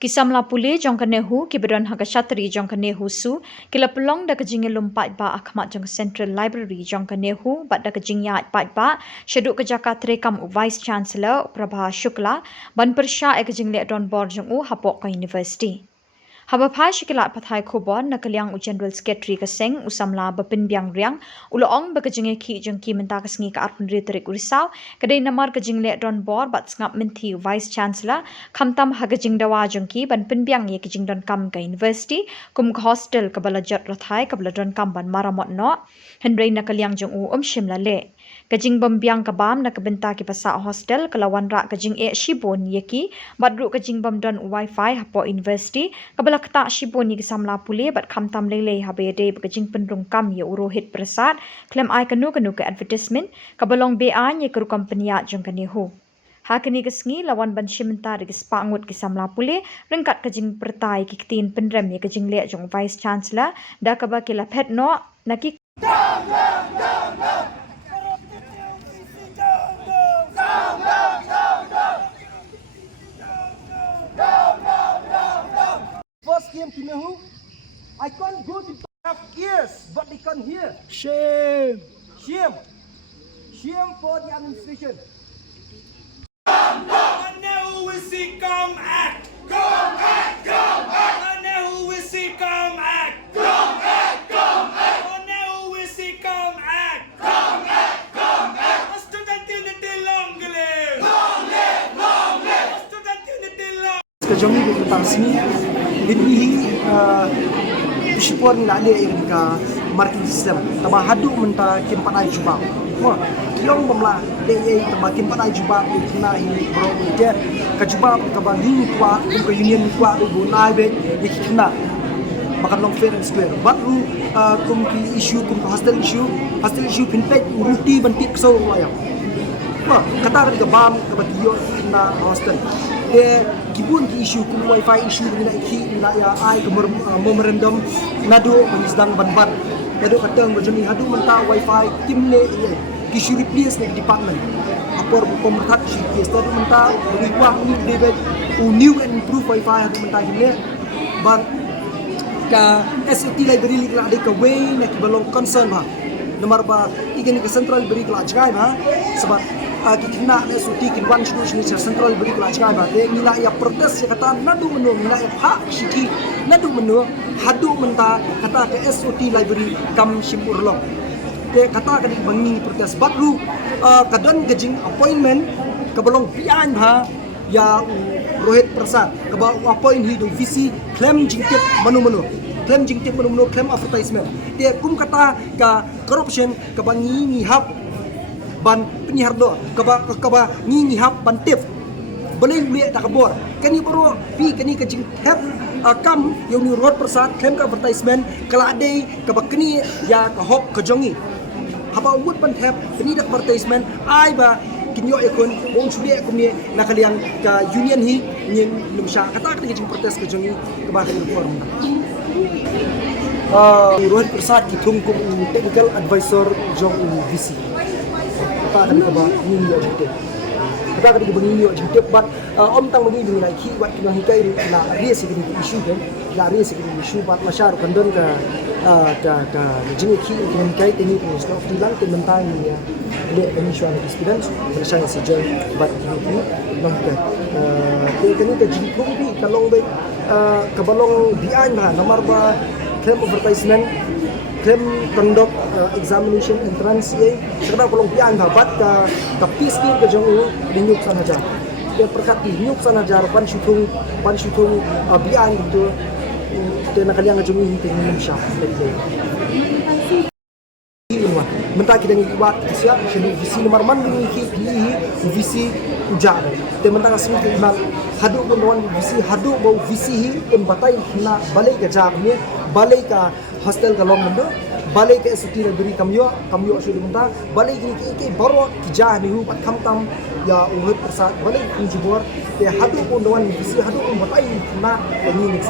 Kisamla pule jong kanehu kibedon haga shatri jong kanehu su kila pelong da kajing lumpat ba akhmat jong Central Library jong kanehu bat da kajing ya pat ba sheduk ke Jakarta kam Vice Chancellor Prabha Shukla ban persya e kajing le don bor jong u hapok ka university. Haba phai shikilat pathai khobon na kalyang u General Secretary kaseng usamla bapin biang riang uloong ba kajing ki jong ki menta kasngi ka arpun riterik urisau kadai namar kajing le don bor bat ngap minthi Vice Chancellor khamtam hagajing dawa jong ki ban pin biang ye kajing don kam ka university kum ka hostel ka balajat rathai ka baladon kam ban maramot no henrei na kalyang jong u shimla le kajing bambiang kabam na kabenta ki pasa hostel kalawan ra kajing e shibon yeki badru kajing bam don wifi hapo university kabala kata shibon ni samla pule bat khamtam lele habe de kajing penrung kam ye urohit prasad klem ai kanu ke advertisement kabalong be an ye kru company ya jong kanehu hakini kesngi lawan ban shimenta de spangut ki samla pule rengkat kajing pertai ki ktin penrem ye kajing le jong vice chancellor da kaba ki laphet no naki First came to Nehu. I can't go to have ears, but they can't hear. Shame. Shame. Shame for the administration. Nehu will see come act. Come act, come act. Nehu will see come act. Come act, come act. Nehu will see come act. Come act, come act. Student unity long live. Long live, long live. Student unity long. Kajami ko tasmi dinhi disipuan na ale yang ka marketing system taba hadu menta kimpanai juba mo kiong bamla de taba kimpanai juba ikna ini bro dia ka juba ka bangin kwa ka union kwa bu nai be ikna makan long fair and square baru kum ki issue kum hostel issue pinpet ruti bantik so wayang mo kata ka bam ka batiyo na hostel de kibun ki issue kum wifi issue mina iki mina ya ai ke memorandum nadu sedang ban nadu katang bajuni hadu menta wifi timle ki shuri please ne department apor pemerintah shi ki stadu menta beri wah ni debet new and improve wifi hadu menta kimle ban ka SOT library la de ka way na ki balong concern ba nomor ba igani ka central beri ka ajgai ba sebab kikina SOT kin wan shnu central beri ka ajgai ba de nila ya protes ya kata nadu menu nila ya hak shiki nadu menu hadu menta kata ke SOT library kam shimurlong de kata ka bangi protes batru kadan gajing appointment kabalong pian ba ya Rohit Prasad kaba appoint hi do VC claim jingtip manu claim advertisement de kum kata ka corruption ka bangi ni hap ban penihardo kaba ni hap ban tip boleh le tak kabor kani bro pi kani ka jing hap kam yung ni Rohit Prasad claim ka advertisement kala ade ka bakni ya ka hok ka jongi haba wud ban hap kani dak advertisement ai ba kinyo ekon bon chuli ekom ni nakaliang ka union hi ning lumsha kata ka jing protes ka jongi ka ba kan form Rohit Prasad ki thungkum technical advisor jong VC kata ka ba ning yo jite kata ka bangi yo jite but om tang bangi ni lai ki wat kinang hikai la ries ki issue kan la ries ki issue bat masyar kondon ka jing ki kinang hikai tini ko sto tilang tin mentang ni le initial experience bersama sejauh bat ni long ka kini ka jing ko bi kalong be kabalong dian ba nomor ba claim advertisement claim conduct examination entrance ye serta kolong pian dapat ka pistir ke jong dinyuk sanaja dia perkat dinyuk sanaja pan syutung bian itu dia nak kalian ngajung ini dengan Malaysia mentah kita ngi buat siap jadi visi nomor man ngi visi ujar te mentah asing kita hadu pun visi hadu bau visi hi pun batai na balik ke jam ni balik ke hostel ka long mendo balik ke SOT library kamyo sudah mentah balik ki baru kijah ni hu pat khamtam ya Rohit Prasad balik ki jibor te hadu pun visi hadu pun batai na ni ni